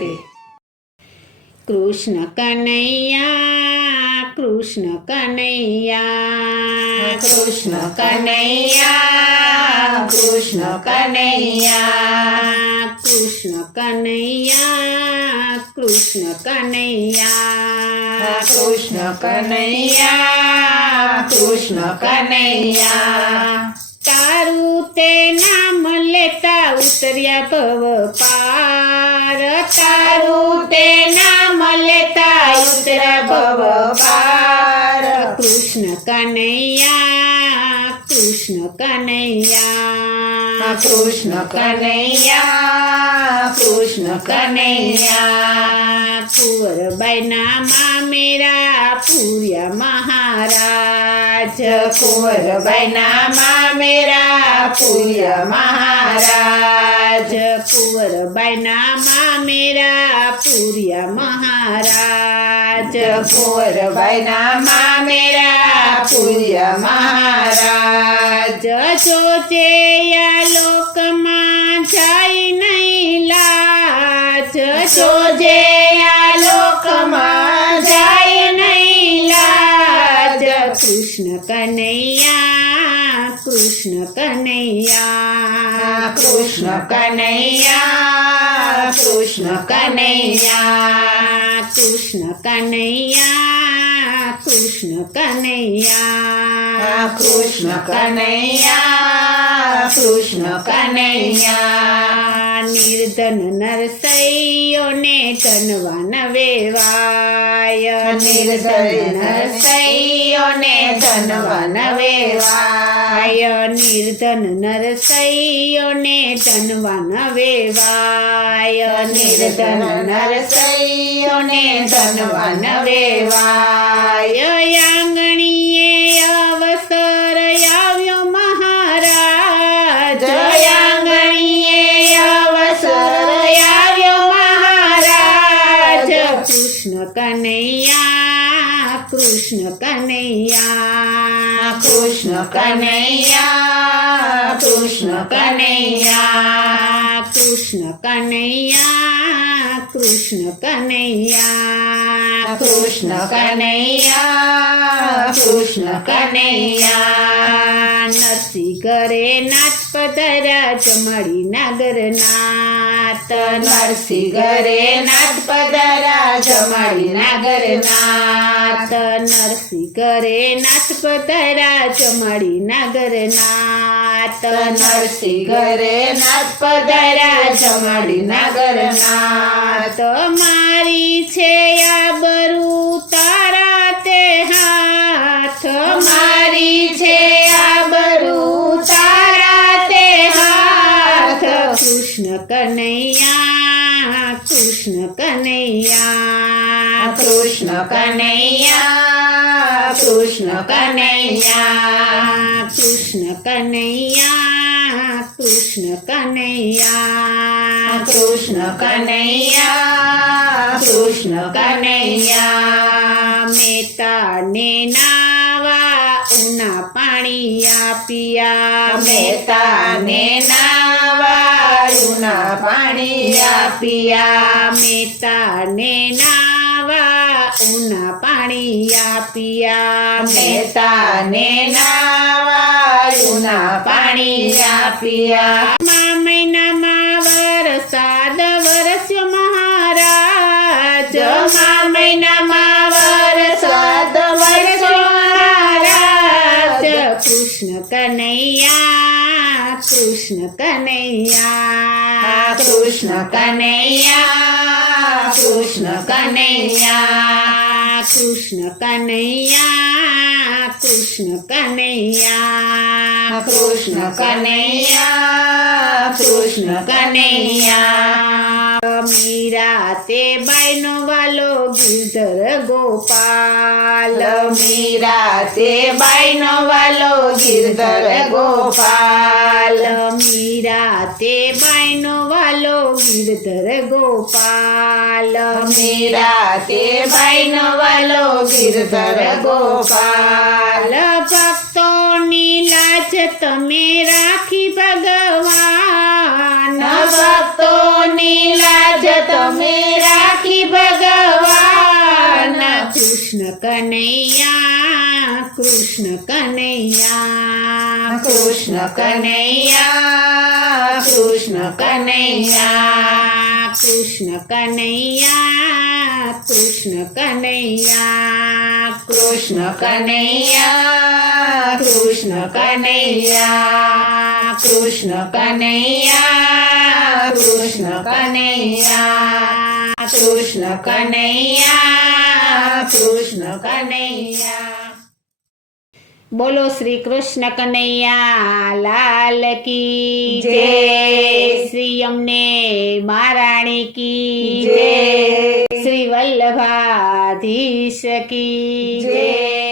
રાધે. કૃષ્ણ કનૈયા કૃષ્ણ કનૈયા કૃષ્ણ કનૈયા કૃષ્ણ કનૈયા કૃષ્ણ કનૈયા કૃષ્ણ કનૈયા કૃષ્ણ કનૈયા કૃષ્ણ કનૈયા તારું તે નામ લેતા ઉતર્યા ભવ પાર તારું તે નામ લેતા ઉતર્યા ભવ પાર કૃષ્ણ કનૈયા કૃષ્ણ કનૈયા કૃષ્ણ કનૈયા કૃષ્ણ કનૈયા કુંવરબાઈના મામેરા પૂર્યા મહારાજ કુંવરબાઈના મામેરા પૂર્ય મહારાજ કુંવરબાઈના મામેરા પૂર્યા મહારાજ કુંવરબાઈના મામેરા પૂર્ય મહારાજ જોજે આ લોકમાં જાય નહીં લાજ જોજે આ લોકમાં જાય નહીં લાજ કૃષ્ણ કનૈયા કૃષ્ણ કનૈયા કૃષ્ણ કનૈયા કૃષ્ણ કનૈયા કૃષ્ણ કનૈયા કૃષ્ણ કનૈયા કૃષ્ણ કનૈયા કૃષ્ણ કનૈયા નિર્ધન નરસૈયોને ધનવાન વેવાય નિર્ધન નરસૈયોને ધનવાન વેવાય નિર્ધન નરસૈયોને ધનવાન વેવાય નિર્ધન નરસૈયોને ધનવાન વેવાય આંગણીએ અવસર આવ્યો મહારાજ આંગણીએ અવસર આવ્યો મહારાજ કૃષ્ણ કનૈયા કૃષ્ણ કનૈયા કૃષ્ણ કનૈયા કૃષ્ણ કનૈયા કૃષ્ણ કનૈયા કૃષ્ણ કનૈયા કૃષ્ણ કનૈયા કૃષ્ણ કનૈયા નરસિંહ ઘરે નાથ પધાર્યા જમાડી નાગરનાથ નરસિંહ ઘરે નાથ પધાર્યા જમાડી નાગરનાથ નરસિંહ ઘરે નાથ પધાર્યા જમાડી નાગરનાથ નરસિંહ ઘરે નાથ પધાર્યા જમાડી નાગરનાથ મારી છે આબરૂ તારા તે હાથ મારી છે આબરૂ તારા તે હાથ કૃષ્ણ કનૈયા કૃષ્ણ કનૈયા કૃષ્ણ કનૈયા કૃષ્ણ કનૈયા કૃષ્ણ કનૈયા કૃષ્ણ કનૈયા કૃષ્ણ કનૈયા કૃષ્ણ કનૈયા મેતાને નાવા ઉના પાણી આપ્યા મેતાને નાવા ઉના પાણી આપ્યા મેતાને નાવા ઉના પાણી આપ્યા મેતાને નાવા ઉના પાણી આપ્યા મહિનામાં વરસાદ વરસ્યો મહારાજ મહિનામાં વરસાદ વરસ્યો મહારાજ કૃષ્ણ કનૈયા કૃષ્ણ કનૈયા કૃષ્ણ કનૈયા કૃષ્ણ કનૈયા કૃષ્ણ કનૈયા કૃષ્ણ કનૈયા કૃષ્ણ કનૈયા કૃષ્ણ કનૈયા મીરા તે બાઈનો વાલો ગિરધર ગોપાલ મીરા તે બાઈનો વાલો ગિરધર ગોપાલ મીરા તે બાઈનો વાલો ગિરધર ગોપાલ મીરા તે બાઈનો વાલો ગિરધર ગોપાલ ભક્તોની લાજ તમે રાખી ભગવાન ભક્તોની લાજ તમે કૃષ્ણ કનૈયા કૃષ્ણ કનૈયા કૃષ્ણ કનૈયા કૃષ્ણ કનૈયા કૃષ્ણ કનૈયા કૃષ્ણ કનૈયા કૃષ્ણ કનૈયા કૃષ્ણ કનૈયા કૃષ્ણ કનૈયા કૃષ્ણ કનૈયા કૃષ્ણ કનૈયા કૃષ્ણ કનૈયા બોલો શ્રી કૃષ્ણ કનૈયા લાલ કી જય. જય શ્રી અમને મહારાણી કી જય. જય શ્રી વલ્લભાધીશ કી જય. જય